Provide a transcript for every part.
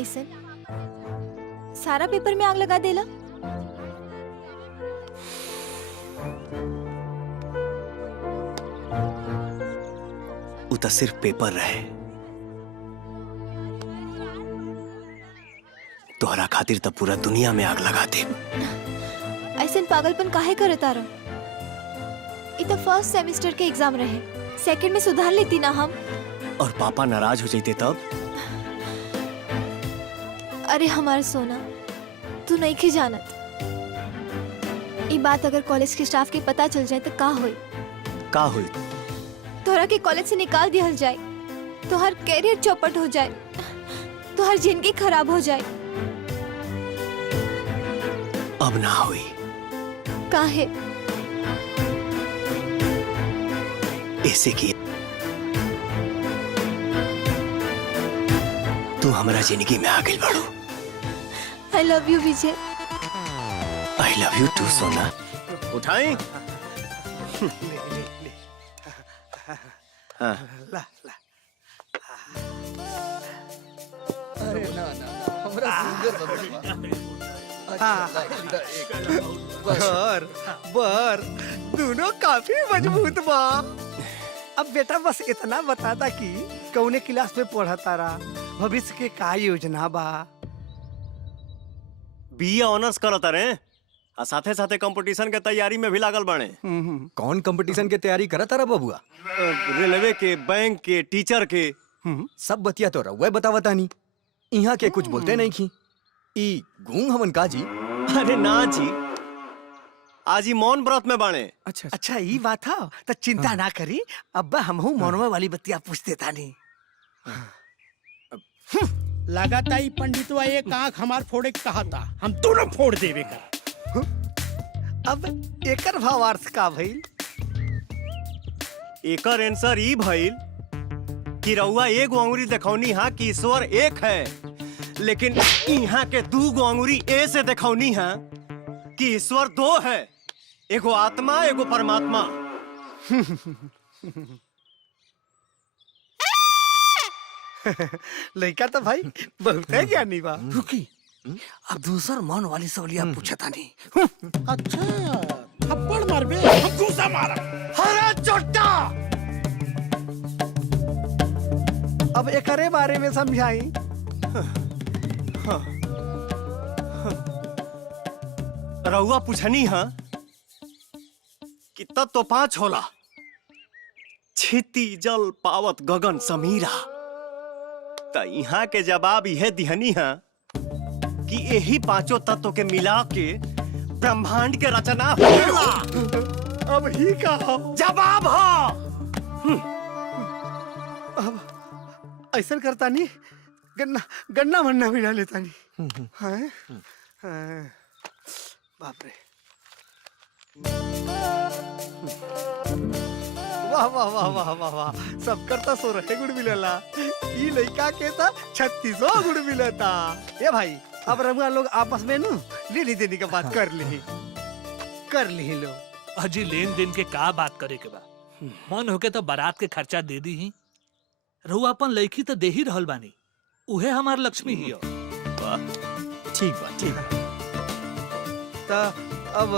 ऐसे सारा पेपर में आग लगा देला। उ त सिर्फ पेपर रहे, तोहरा खातिर त पूरा दुनिया में आग लगा दे। ऐसे पागलपन काहे करे तारा? ये तो फर्स्ट सेमेस्टर के एग्जाम रहे, सेकंड में सुधार लेती ना हम। और पापा नाराज हो जाते तब? अरे हमारा सोना, तू नहीं के जानत। ये बात अगर कॉलेज के स्टाफ के पता चल जाए तो का होई? का हुई? तोहरा के कॉलेज से निकाल दिया जाए, तो हर कैरियर चौपट हो जाए, तो हर जिंदगी खराब हो जाए। अब ना हुई। काहे? ऐसे की तू हमारा जिंदगी में आ गई बड़ो। I love you Vijay. I love you too Sona. उठाई? हाँ। ला ला। अरे ना ना, हमरा सुंदर बर दोनों काफी मजबूत बा। अब बेटा बस इतना बता दा कि कौने क्लास में पढ़ा तारा, भविष्य के का योजना बा? बीए ऑनर्स करता रे, आ साथे साथे कंपटीशन के तैयारी में भी लागल बाणे। कौन कंपटीशन के तैयारी करा तारा बबुआ? रेलवे के, बैंक के, टीचर के। सब बतिया तो रउआ बतावता नहीं, यहाँ के कुछ बोलते नहीं की। ई गूंग हमन का जी? अरे ना जी, आज ही मौन व्रत में बाणे। अच्छा अच्छा ये बात है, तो चिंता ना करी, अब हमहू मौनवा वाली बतिया पूछते तानी। लगाता ही पंडितवा एक आंख हमार फोड़े के कहा था, हम दोनों फोड़ देवे कर। अब एकर भावार्थ का भइल? एकर आंसर ई भइल कि रउआ एगो अंगुरी देखौनी हा कि ईश्वर एक है, लेकिन यहाँ के दूगो अंगुरी ए से देखौनी हा कि ईश्वर दो है, एगो आत्मा एगो परमात्मा। लड़का तो भाई बहुत है ज्ञानी बा। रुकी, अब दूसर मौन वाली सवालिया पूछा तानी। अच्छा थप्पड़ मार बे, हम घूसा मारा। हरा चोटा। अब एकरे बारे में समझाई। रउआ पूछनी हा कि तत्व पांच होला, छिति जल पावत गगन समीरा। त यहाँ के जवाब यह दिहनी है कि यही पांचों तत्व के मिला के ब्रह्मांड के रचना होला। अब ही का जवाब हो। अब ऐसा करता नहीं, गन्ना गन्ना मन्ना भी डाल लेता नहीं। हाँ? बाप रे, वाह वाह वाह वाह वाह वाह, सब करता सो रहे गुड़ मिलला। ई लड़का के था 3600 गुड़ मिलता। ये भाई अब रमुआ लोग आपस में नु लेनी देनी का बात कर ली लो। अजी लेन देन के का बात करे के बा? मन होके तो बारात के खर्चा दे दी ही। रहू अपन लड़की तो दे ही रहल बानी, उहे हमार लक्ष्मी ही हो। ठीक बा, ठीक बा। तो अब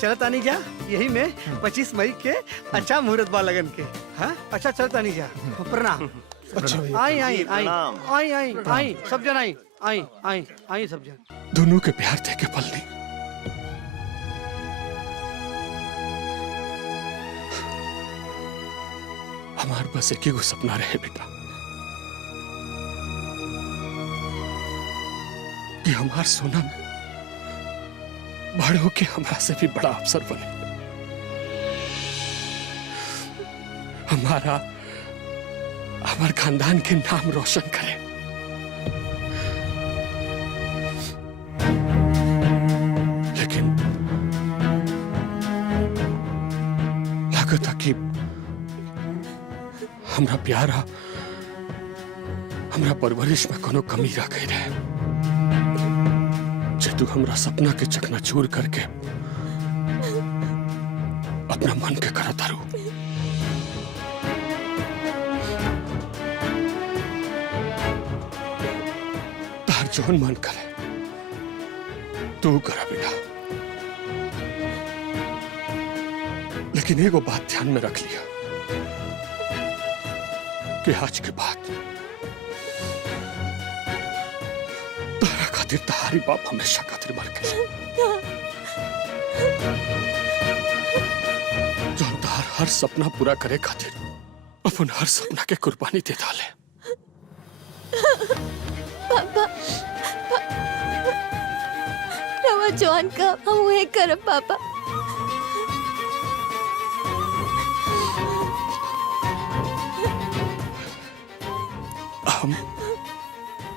चलता नहीं जा, यही में 25 मई के अच्छा मुहूर्त बा लगन के। हाँ अच्छा चलता नहीं जा। प्रणाम। आई आई आई आई आई आई सब जन आई आई आई आई सब जन। दोनों के प्यार थे के पलनी। हमार बस एक ही सपना रहे बेटा कि हमार सोना में बड़े होके हमरा से भी बड़ा अफसर बने, हमार खानदान के नाम रोशन करे। लेकिन लागत कि हमरा प्यारा, हमरा परवरिश में कोनो कमी रह गई रहे। जे तू हमरा सपना के चकनाचूर करके अपना मन के करा तारू। जोन मन करे तू करा बेटा, लेकिन एगो बात ध्यान में रख लिया कि आज के बाद तारा खातिर तहारी बाप हमेशा खातिर मर गए। जोन तार हर सपना पूरा करे खातिर अपन हर सपना के कुर्बानी दे डाले। पापा रवा जॉन का हम वही करब पापा।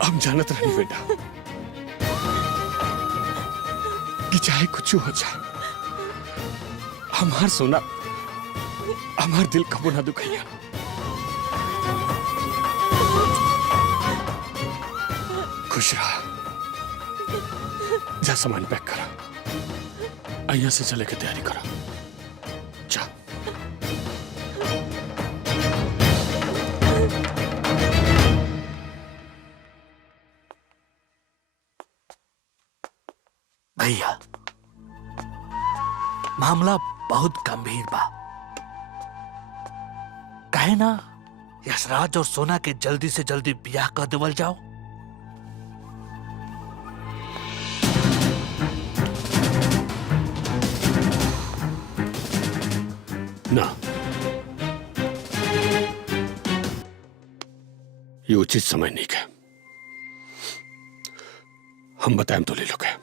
हम जानत रही बेटा कि चाहे कुछ हो जाए, हमार सोना, हमार दिल कबो ना दुखैया। खुश रहा। जा सामान पैक करा, यहाँ से चले के तैयारी करा। जा। भैया मामला बहुत गंभीर बा। कहे ना यशराज और सोना के जल्दी से जल्दी ब्याह कर देवल जाओ। ना, ये उचित समय नहीं है। हम बताएं तो ले लोगे।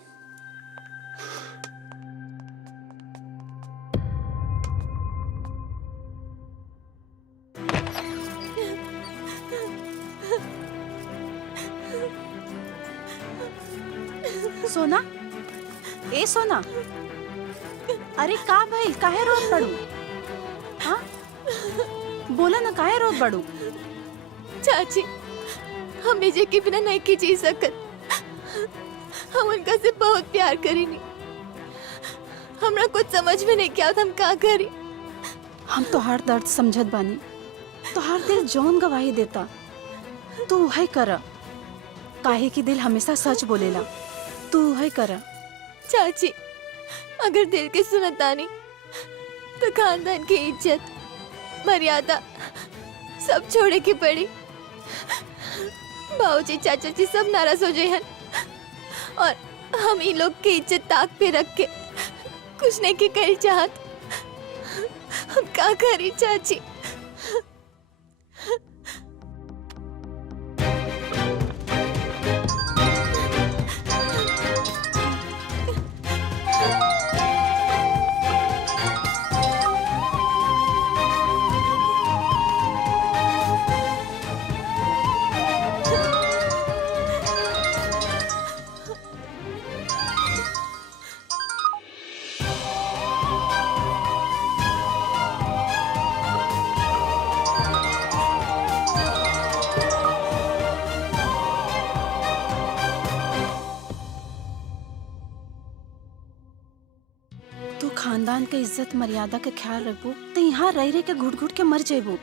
सोना, ए सोना, अरे का भाई काहे रोत पड़ू? हाँ बोला ना काहे रोत पड़ू? चाची हम विजय के बिना नहीं की जी सकत। हम उनका से बहुत प्यार करीनी। हमरा कुछ समझ में नहीं क्या हम का करी। हम तो हर दर्द समझत बानी, तो हर दिल जौन गवाही देता तू वही कर। काहे कि दिल हमेशा सच बोलेला, तू वही कर। चाची अगर दिल के सुनतानी तो खानदान की इज्जत मर्यादा सब छोड़े की पड़ी। बाबूजी चाचा जी सब नाराज हो जाए और हम इन लोग की इज्जत ताक पे रख के कुछ नहीं की करी चाहत। हम का करी चाची? खानदान के इज्जत मर्यादा के ख्याल रखबो तो यहाँ रह रह के घुट घुट के मर जेबो।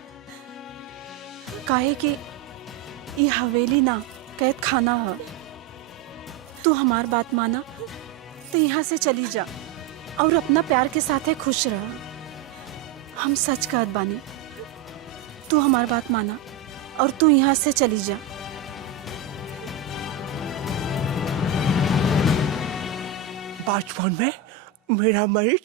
काहे कि ये हवेली ना कैद खाना है। तू हमार बात माना तो यहाँ से चली जा और अपना प्यार के साथ खुश रह। हम सच कहत बानी, तू हमार बात माना और तू यहाँ से चली जा। बचपन में मेरा मरीज